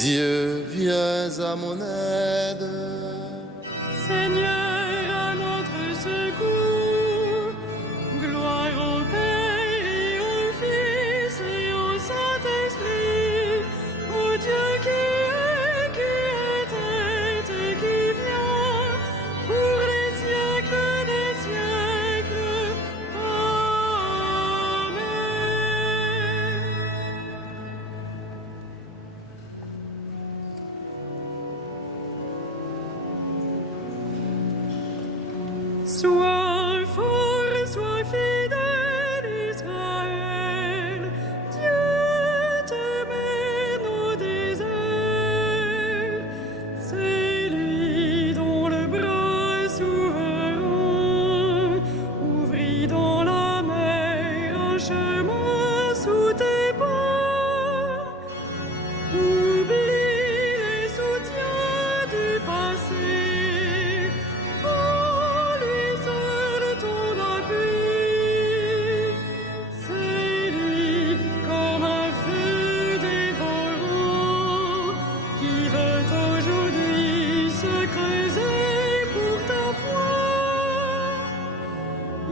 Dieu, viens à mon aide. Seigneur, à notre secours. Gloire au Père et au Fils et au Saint-Esprit, au Dieu qui était et qui vient, pour les siècles des siècles. Amen. Sois fort, sois fidèle, Israël. Dieu te mène au désert. C'est lui dont le bras souverain ouvrit dans la mer un chemin sous tes pas. Oublie les soutiens du passé. Ton appui, c'est lui comme un feu dévorant qui veut aujourd'hui se creuser pour ta foi.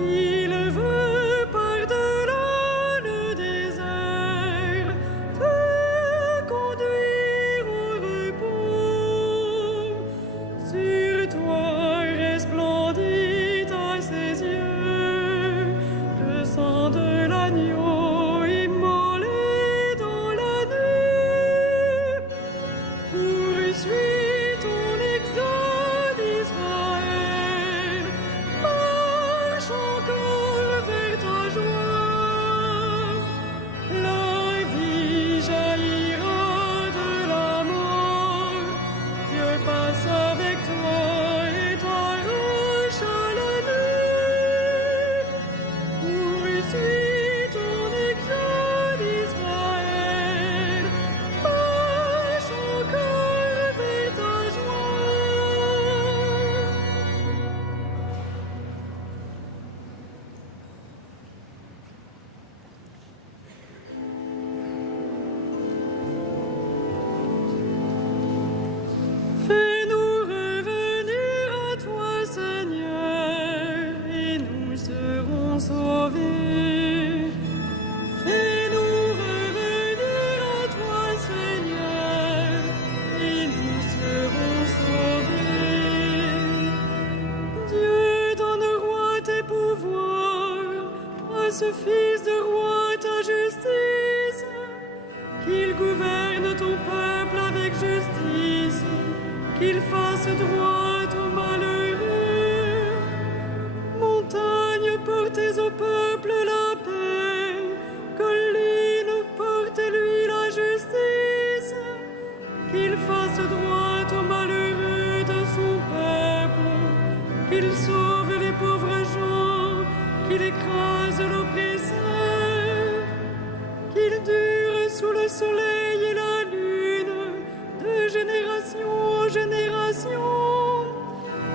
Il veut par-delà le désert te conduire au repos. Sur toi resplendit à ses yeux le sang de l'agneau immolé dans la nuit. Poursuis ton exode, Israël, marche encore vers ta joie. La vie jaillira de la mort, Dieu passe avec toi et ta roche à la nuit. Poursuis ton exode, Israël, marche encore vers ta joie. Fais-nous revenir à toi, Seigneur, et nous serons sauvés. Fais-nous revenir à toi, Seigneur, et nous serons sauvés. Dieu, donne au roi tes pouvoirs, à ce fils de roi ta justice, qu'il gouverne ton peuple avec justice, qu'il fasse droit aux malheureux. Montagne, portez au peuple la paix, collines, portez-lui la justice, qu'il fasse droit aux malheureux de son peuple, qu'il sauve les pauvres gens, qu'il écrase l'oppresseur, qu'il dure sous le soleil et la lune, de génération en génération,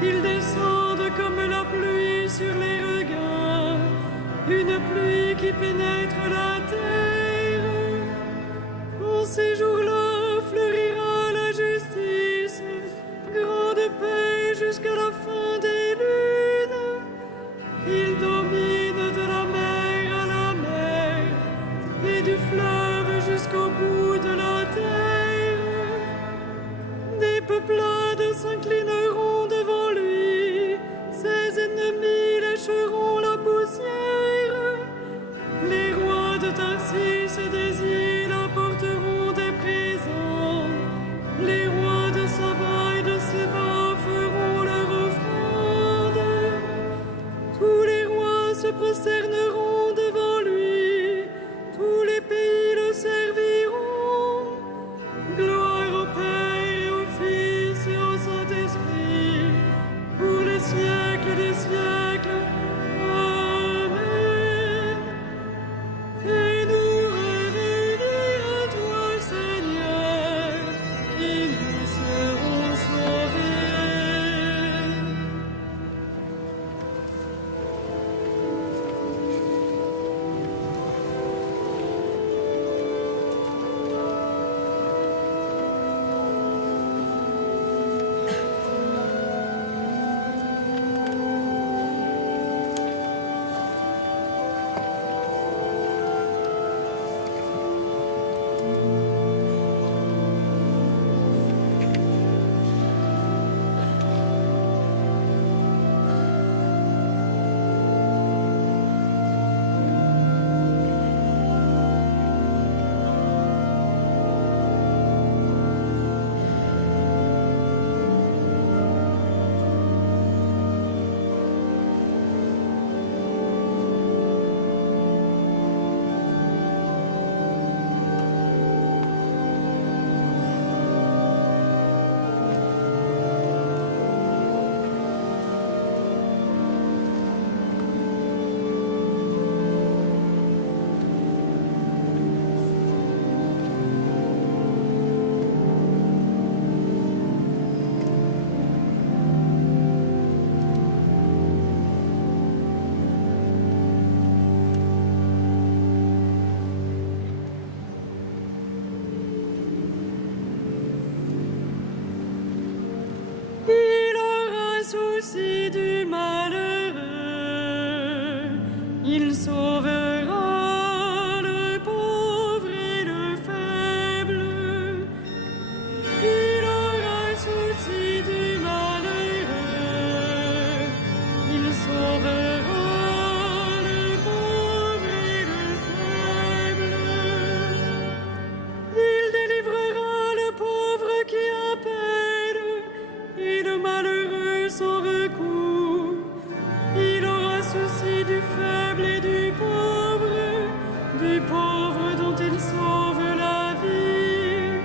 qu'il descende comme la pluie sur les regains, une pluie qui pénètre la terre. En ces jours-là fleurira la justice, grande paix jusqu'à la fin des lunes, qu'il domine de la mer à la mer et du fleuve jusqu'au bout de la terre. Des peuplades s'inclineront devant lui, ses ennemis lécheront la poussière. Les rois de Tarsis et des îles apporteront des présents. Les rois de Saba et de Séba feront leur offrande. Tous les rois se prosterneront devant lui, tous les pays le serviront. Gloire au Père et au Fils et au Saint-Esprit, souci du malheureux. Il sauvera le pauvre et le faible. Il aura souci du malheureux. Il sauvera le pauvre et le faible. Il délivrera le pauvre qui appelle et le malheureux sans recours. Il aura souci du faible et du pauvre dont il sauve la vie.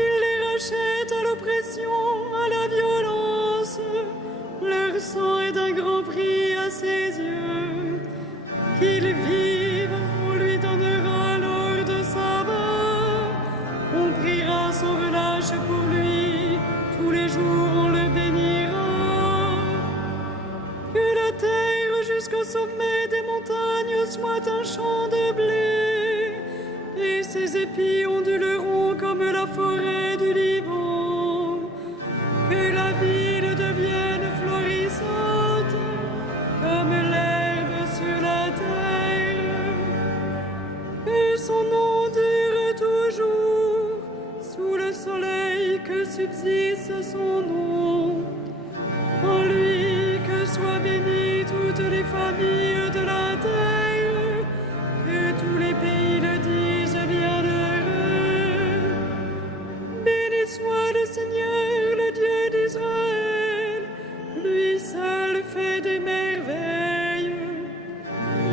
Il les rachète à l'oppression, à la violence. Leur sang est d'un grand prix à ses yeux. Qu'ils vivent, on lui donnera l'or de sabbat. On priera sans relâche pour lui, tous les jours on le bénira. Que la terre jusqu'au sommet des montagnes soit un champ de blé, et ses épis onduleront comme la forêt du Liban. Que la ville devienne florissante, comme l'herbe sur la terre. Que son nom dure toujours, sous le soleil que subsiste son nom. En lui que soient bénies toutes les familles de la terre, que tous les pays le disent bienheureux. Béni soit le Seigneur, le Dieu d'Israël, lui seul fait des merveilles.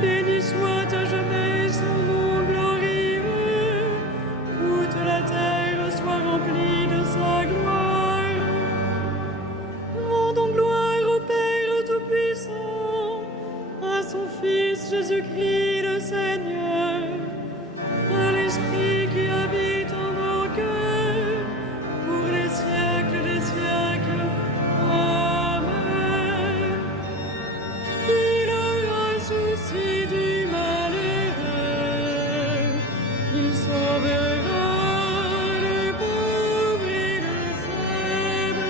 Béni soit à jamais son nom glorieux, toute la terre soit remplie de sa gloire. Rendons gloire au Père Tout-Puissant, à son Fils Jésus-Christ le Seigneur, à l'Esprit qui habite en nos cœurs, pour les siècles des siècles. Amen. Il aura souci du malheureux, il sauvera le pauvre et le faible.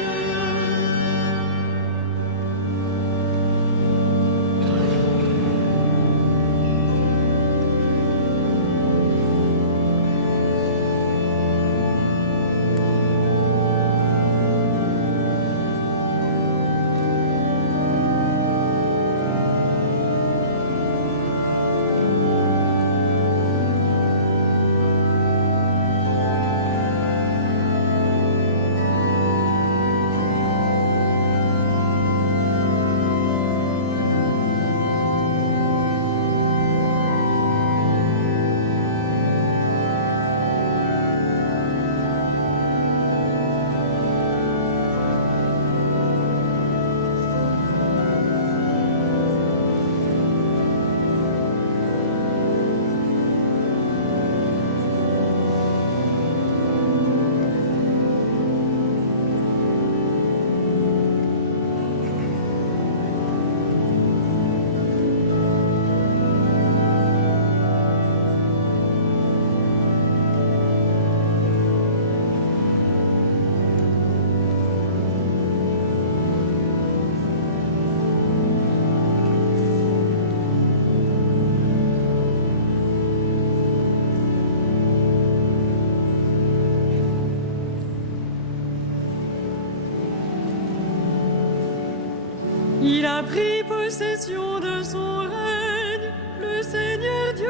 Il a pris possession de son règne, le Seigneur Dieu,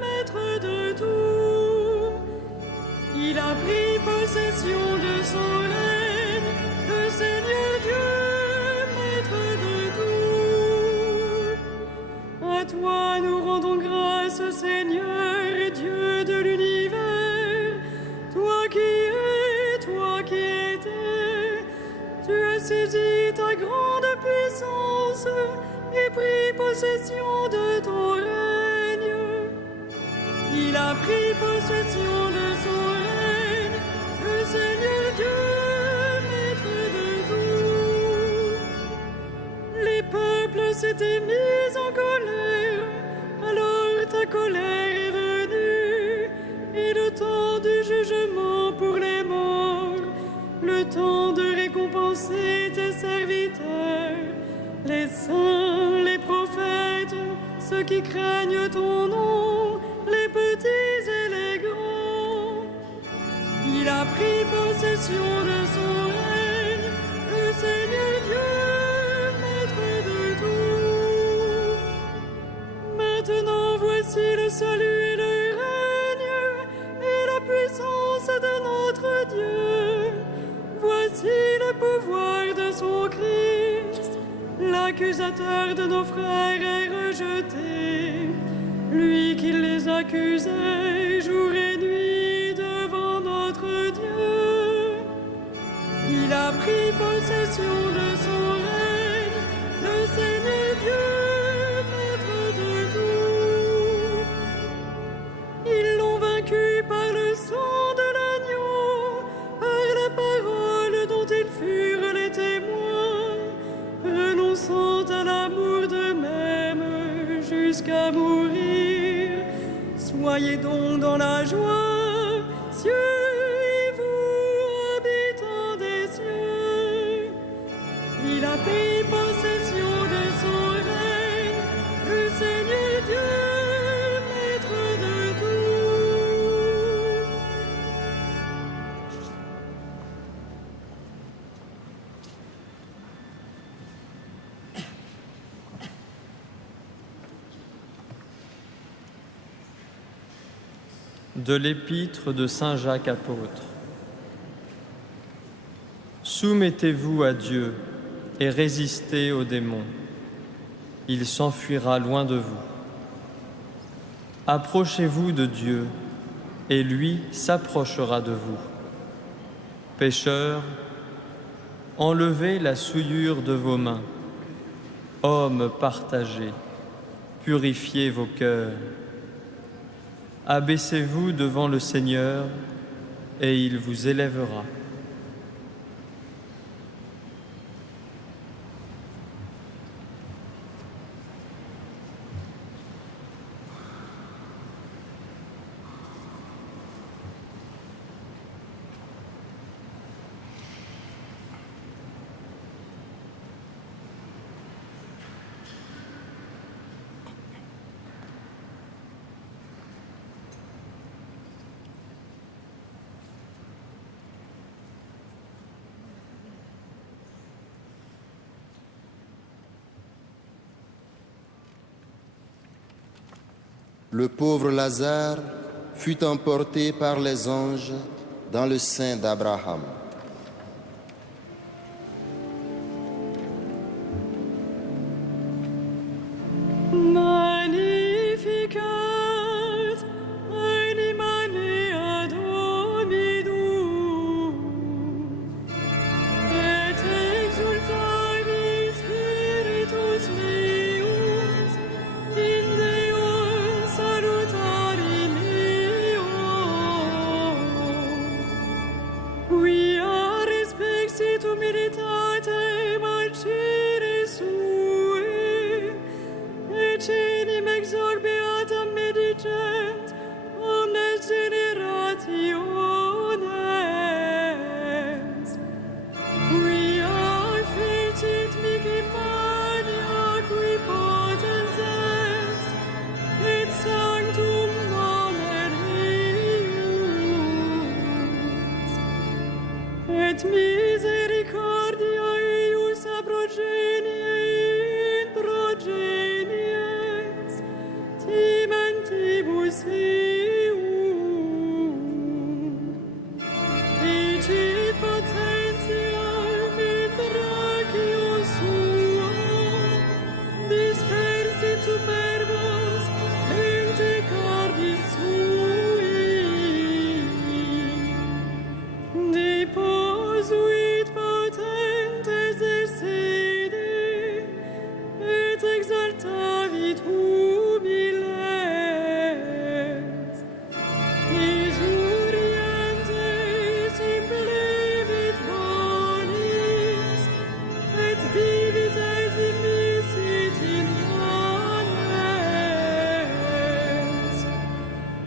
maître de tout. Il a pris possession de son règne, le Seigneur Dieu, maître de tout. À toi nous rendons grâce, Seigneur, Dieu de l'univers, toi qui es, toi qui étais. Tu as saisi ta grande puissance et pris possession de ton règne. Il a pris possession de son règne, le Seigneur Dieu, maître de tout. Les peuples s'étaient mis en colère, alors ta colère est venue, et le temps du jugement pour les morts, le temps de récompenser tes serviteurs les saints, les prophètes, ceux qui craignent ton nom, les petits et les grands. Il a pris possession de son règne, le Seigneur Dieu, maître de tout. Maintenant voici le salut et le règne et la puissance de notre Dieu. Voici le pouvoir de son Christ. L'accusateur de nos frères est rejeté, lui qui les accusait jour et nuit devant notre Dieu. Il a pris possession de son règne, le Seigneur Dieu, maître de tout. Ils l'ont vaincu par le sang de l'agneau, par la parole dont ils furent les témoins, renonçant à l'amour d'eux-mêmes jusqu'à mourir. Soyez donc dans la joie, cieux et vous, habitants des cieux. Il a pris possession de son règne, le Seigneur Dieu, maître de tout. De l'épître de Saint Jacques apôtre. Soumettez-vous à Dieu et résistez au démon. Il s'enfuira loin de vous. Approchez-vous de Dieu et lui s'approchera de vous. Pécheurs, enlevez la souillure de vos mains. Hommes partagés, purifiez vos cœurs. Abaissez-vous devant le Seigneur et il vous élèvera. Le pauvre Lazare fut emporté par les anges dans le sein d'Abraham. Magnificat animalia Dominum, et exultavi spiritus meus in Deo salutari meo, quia respexit humilitatem alcire sue, et cenim exorbiatam medicent omnes generationes, quia fecit mihi magna qui potens est, et sanctum nomen eius, et misericordia eius a progenie in progenies, timentibus eium. Ficit potentiam in brachio suo, dispersit superbos ente cordis sui. Deposuit potentes sede, et exaltavit humiles. Isurientes implevit bonis, et divites immisit in manes.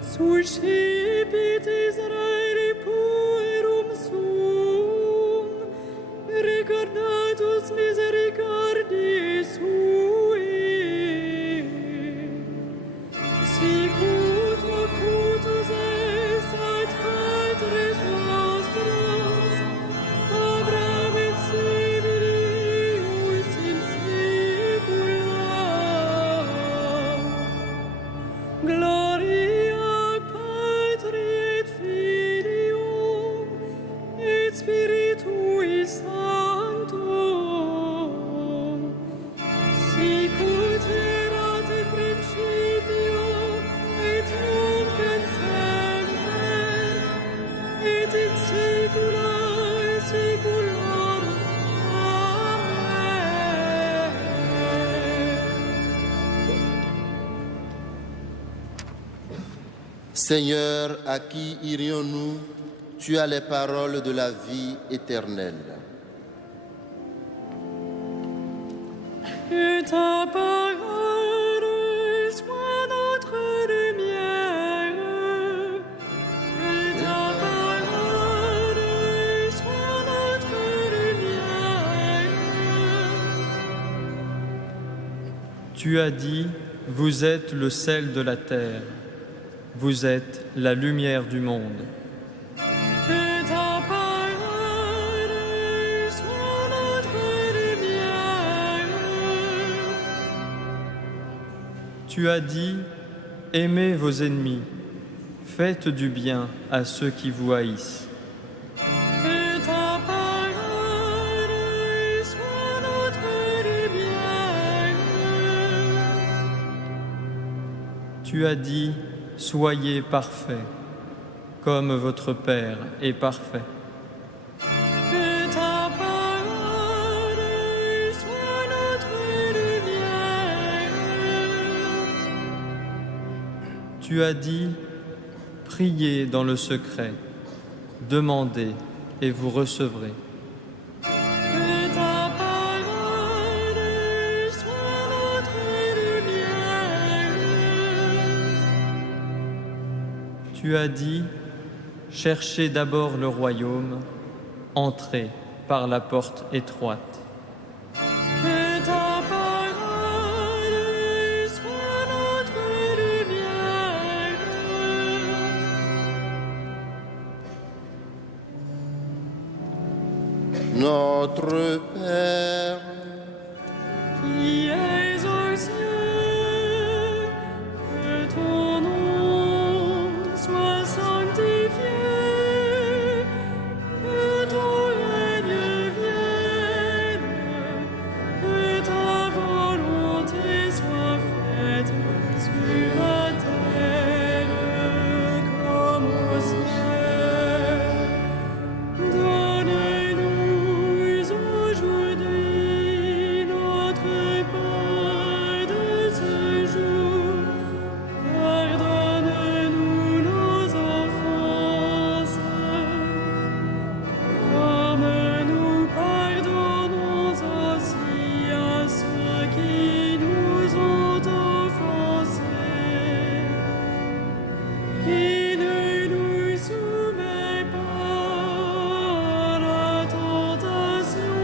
Suscipit Israeli puerum suum, recordatus misericordis Spiritu Santo, sicut erat in principio, et nunc et semper, et in saecula saeculorum. Amen. Seigneur, à qui irions-nous? Tu as les paroles de la vie éternelle. Que ta parole soit notre lumière, que ta parole soit notre lumière. Tu as dit, vous êtes le sel de la terre, vous êtes la lumière du monde. Que ta parole soit notre lumière. Tu as dit, aimez vos ennemis, faites du bien à ceux qui vous haïssent. Que ta parole soit notre lumière. Tu as dit, soyez parfaits, comme votre Père est parfait. Que ta parole soit notre lumière. Tu as dit, priez dans le secret, demandez et vous recevrez. Que ta parole soit notre lumière. Tu as dit, cherchez d'abord le royaume, entrez par la porte étroite. Que ta parole soit notre lumière. Notre Père, Qui es aux cieux, que ton nom soit sanctifié, que ton règne vienne, que ta volonté soit faite sur la terre comme au ciel. Donne-nous aujourd'hui notre pain de ce jour. Pardonne-nous nos offenses, comme nous pardonnons aussi à ceux qui nous ont offensés. Et ne nous soumets pas à la tentation,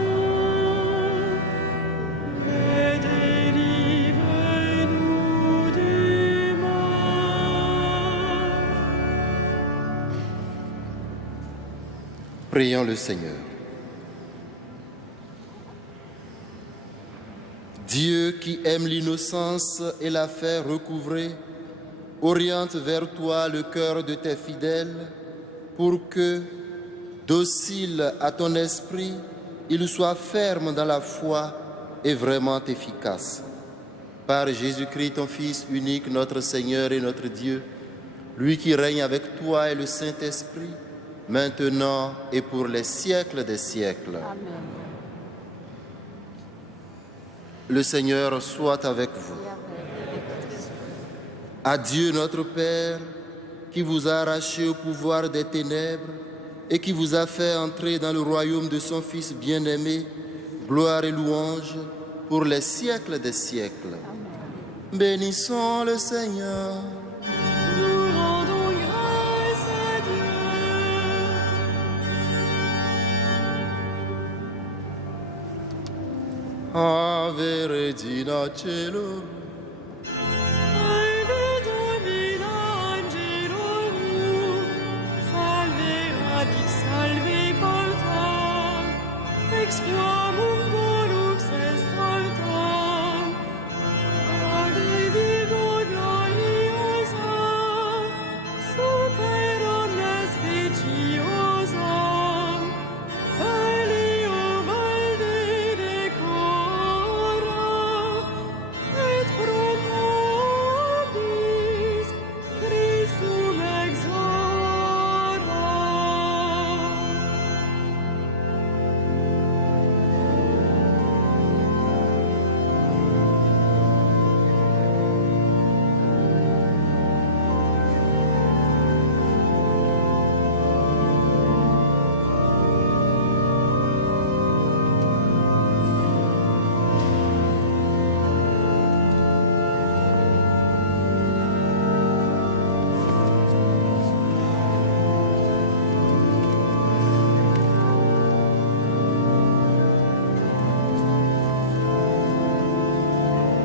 mais délivre-nous du mal. prions le Seigneur. Dieu qui aime l'innocence et la fait recouvrer, oriente vers toi le cœur de tes fidèles pour que, docile à ton esprit, il soit ferme dans la foi et vraiment efficace. Par Jésus-Christ, ton Fils unique, notre Seigneur et notre Dieu, lui qui règne avec toi et le Saint-Esprit, maintenant et pour les siècles des siècles. Amen. Le Seigneur soit avec vous. À Dieu notre Père, qui vous a arraché au pouvoir des ténèbres et qui vous a fait entrer dans le royaume de son Fils bien-aimé, gloire et louange pour les siècles des siècles. Bénissons le Seigneur. Nous rendons grâce à Dieu. Ave Regina Caelorum. Salve Domina Angelorum, salve radix, salve porta, ex quo